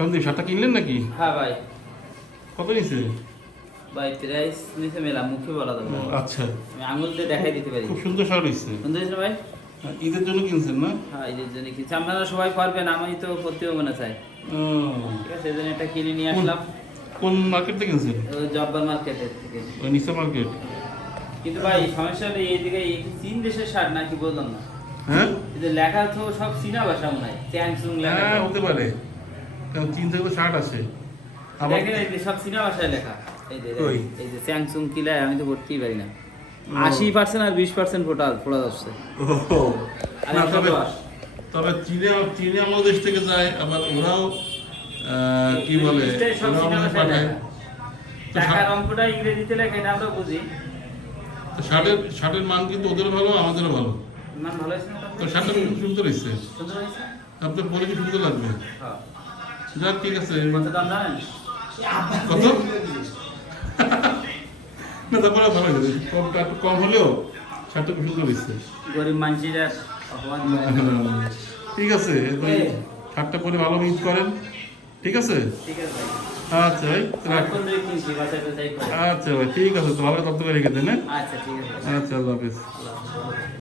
সন্দীপ শার্টটা কিনলেন নাকি? হ্যাঁ ভাই। কত নিছে ভাই প্রাইস নিচে মেলা মুখে বলা যাবে না। আচ্ছা, আমি আঙুল দিয়ে দেখাই দিতে পারি। খুব সুন্দর শার্ট হয়েছে। সুন্দর হয়েছে না ভাই? ঈদের জন্য কিনছেন না? হ্যাঁ ঈদের জন্য কিনছি। আপনারা সবাই পারবেন, আমি তো করতেও মনে চাই। ও, ঠিক আছে, এই জন্য একটা কিনে নিয়ে আসলাম। কোন মার্কেট থেকে কিনছেন? ওই জব্বার মার্কেটের থেকে। ওই নিচা মার্কেট। কিন্তু ভাই সমস্যা হলো এইদিকে চীন দেশের শার্ট নাকি বললাম না। হ্যাঁ এই যে লেখা তো সব চীনা ভাষা মনে হয়, চ্যাংসুং লেখা। হ্যাঁ হতে পারে, কারণ চীন থেকে তো শার্ট আসে। আবার দেখেন এই যে সব চীনা ভাষায় লেখা। এই যে কই? এই যে চ্যাংসুং কি লেখা আমি তো পড়তেই পারি না। ও। 80% আর 20% ফোটা যাচ্ছে। ও, আর না, একটা তবে দোষ। তবে চীনে আমাদের দেশ থেকে যায়, আবার ওরাও কি বলে, ইংলিশটাই সব ওরাও চীনা আমাদের ভাষায় পাঠায়। লেখা। তো টাকার অঙ্কটা ইংরেজিতে লেখা, এটা আমরা বুঝি। তো শার্টের মান কিন্তু ওদেরও ভালো, আমাদেরও ভালো। মান ভালো হয়েছে না? তো শার্টটা খুব সুন্দর হয়েছে, সুন্দর হয়েছে? আপনার পরে কি সুন্দর লাগবে। হ্যাঁ। যাক ঠিক আছে। কত দাম জানেন? কত? না তারপরে ভালো হয়েছে, একটু কম হলেও শার্টটা খুব সুন্দর হয়েছে। গরিব মানুষেরা অপমান করে। ঠিক আছে, এবার শার্টটা পরে ভালো ইউজ করেন, ঠিক আছে? ঠিক আছে ভাই। আচ্ছা ভাই রাখ। কোন দিকে কিনছি বাসায় তো যাই করে। আচ্ছা ভাই ঠিক আছে, তো ভালো তত্ত্ব করে রেখে দেন, হ্যাঁ? আচ্ছা ঠিক আছে ভাই। আচ্ছা, আল্লাহ হাফিজ। আল্লাহ হাফেজ।